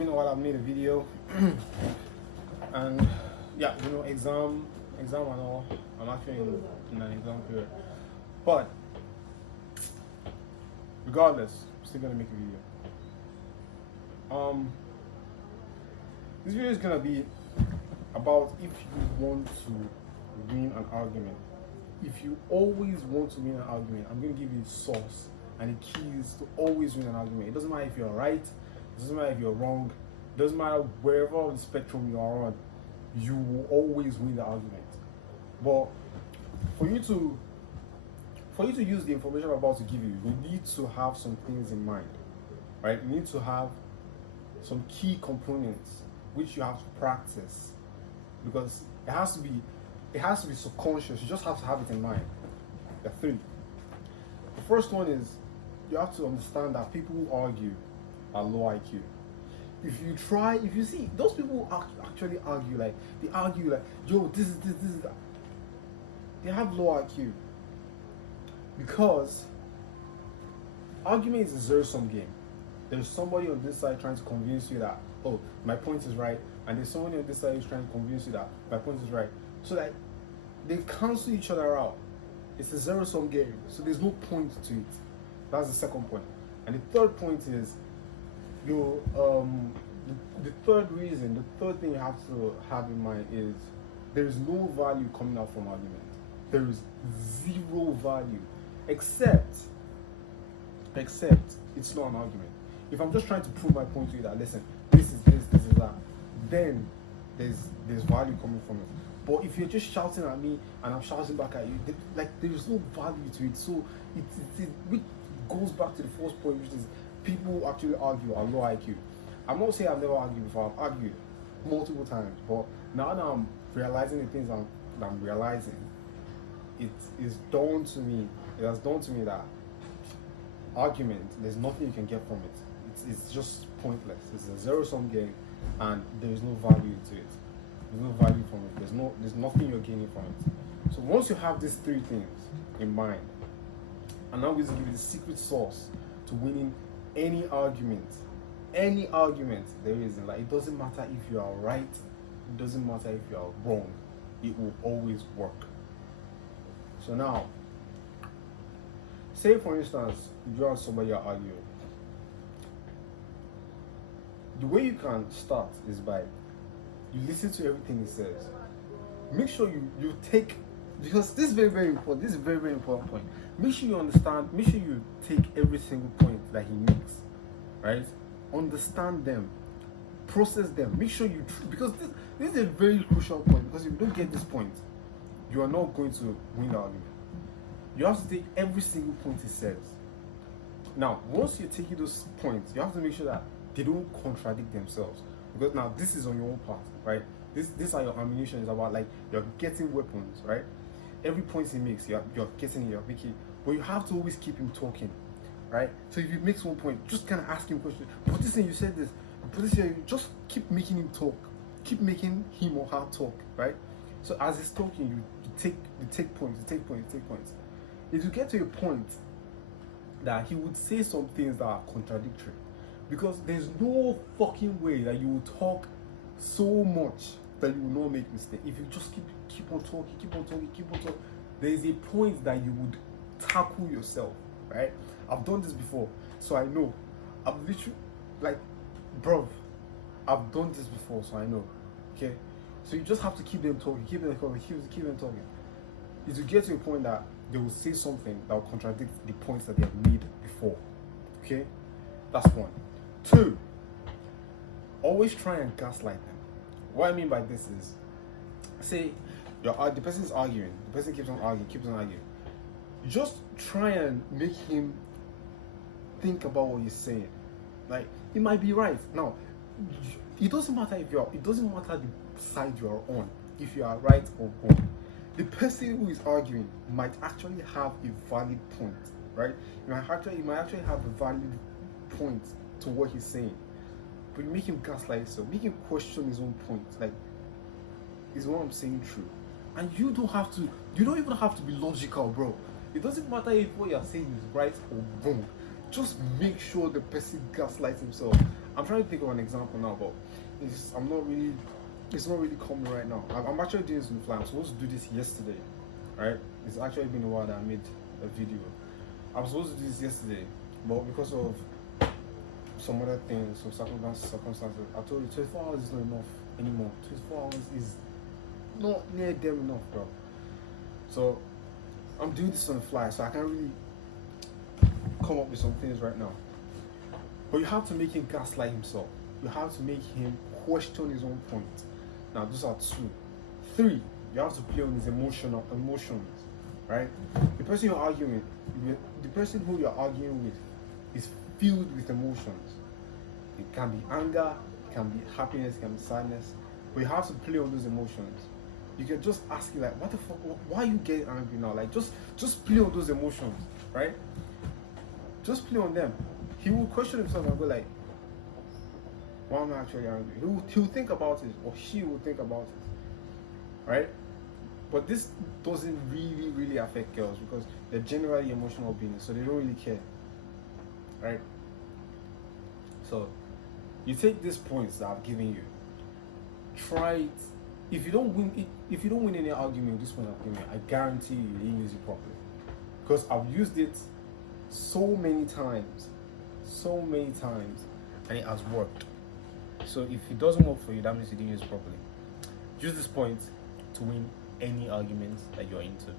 been a while I've made a video, and yeah, exam and all. I'm actually in an exam period, but regardless, I'm still gonna make a video. This video is gonna be about if you want to win an argument. If you always want to win an argument, I'm gonna give you the source and the keys to always win an argument. It doesn't matter if you're right, it doesn't matter if you're wrong, it doesn't matter wherever on the spectrum you are on, you will always win the argument. But for you to use the information I'm about to give you, you need to have some things in mind, right? You need to have some key components which you have to practice, because it has to be subconscious. You just have to have it in mind. There are three. The first one is you have to understand that people who argue are low IQ. If you see those people who actually argue, like they argue like, yo, this is that. They have low IQ, because argument is a zero-sum game. There's somebody on this side trying to convince you that, oh, my point is right, and there's somebody on this side who's trying to convince you that my point is right. So that they cancel each other out. It's a zero-sum game, so there's no point to it. That's the second point. And the third point is the third thing you have to have in mind is there is no value coming out from argument. There is zero value, except it's not an argument. If I'm just trying to prove my point to you that, listen, this is that, then there's value coming from it. But if you're just shouting at me and I'm shouting back at you, there's no value to it. So it goes back to the first point, which is people who actually argue are low IQ. I'm not saying I've never argued before. I've argued multiple times, but now that I'm realizing the things I'm realizing, it has dawned to me that argument, there's nothing you can get from it. It's just pointless. It's a zero-sum game, and there's no value to it. There's no value from it. There's nothing you're gaining from it. So once you have these three things in mind, and now I'm going to give you the secret sauce to winning any argument there is. Like, it doesn't matter if you are right, it doesn't matter if you are wrong, it will always work. So now, say for instance, you and somebody are arguing. The way you can start is by you listen to everything he says. Make sure you take, because this is very, very important. This is a very, very important point. Make sure you understand. Make sure you take every single point that he makes, right? Understand them, process them. Make sure because this is a very crucial point. Because if you don't get this point, you are not going to win the argument. You have to take every single point he says. Now, once you're taking those points, you have to make sure that they don't contradict themselves. Because now this is on your own part, right? This are your ammunition. Is about, like, you're getting weapons, right? Every point he makes, you're getting it, you're making. But you have to always keep him talking, right? So if he makes one point, just kind of ask him questions. But this thing, you said this. But this here, just keep making him talk. Keep making him or her talk, right? So as he's talking, you take points. If you get to a point that he would say some things that are contradictory, because there's no fucking way that you will talk so much that you will not make mistakes. If you just keep on talking, there is a point that you would tackle yourself, right? I've done this before, so I know. I've literally, like, bro, I've done this before, so I know. Okay, so you just have to keep them talking, keep them talking. Is to get to a point that they will say something that will contradict the points that they have made before. Okay, that's one. Two, always try and gaslight them. What I mean by this is, say the person is arguing, the person keeps on arguing. Just try and make him think about what you're saying. Like, he might be right. Now, it doesn't matter the side you are on, if you are right or wrong. The person who is arguing might actually have a valid point, right? He might actually have a valid point to what he's saying. But you make him gaslight himself, make him question his own point. Like, is what I'm saying true? And you don't even have to be logical, bro. It doesn't matter if what you're saying is right or wrong. Just make sure the person gaslights himself I'm trying to think of an example now, but it's not really coming right now. I'm actually doing this on the fly. I'm supposed to do this yesterday, right? It's actually been a while that I made a video. I was supposed to do this yesterday, but because of some other things, some circumstances, I told you 24 hours is not enough anymore. 24 hours is not near them enough, bro. So I'm doing this on the fly, so I can't really come up with some things right now. But you have to make him gaslight himself. You have to make him question his own point. Now, those are 2. 3, you have to play on his emotions, right? The person you're arguing with, the person who you're arguing with is filled with emotions. It can be anger, it can be happiness, it can be sadness, but you have to play on those emotions. You can just ask him, like, what the fuck, why are you getting angry now? Like, just play on those emotions, right? Just play on them. He will question himself and go like, why am I actually angry? He'll think about it, or she will think about it, right? But this doesn't really affect girls because they're generally emotional beings, so they don't really care, right? So you take these points that I've given you, try it. If you don't win any argument with this one I've given you, I guarantee you didn't use it properly, because I've used it so many times, and it has worked. So if it doesn't work for you, that means you didn't use it properly. Use this point to win any arguments that you're into.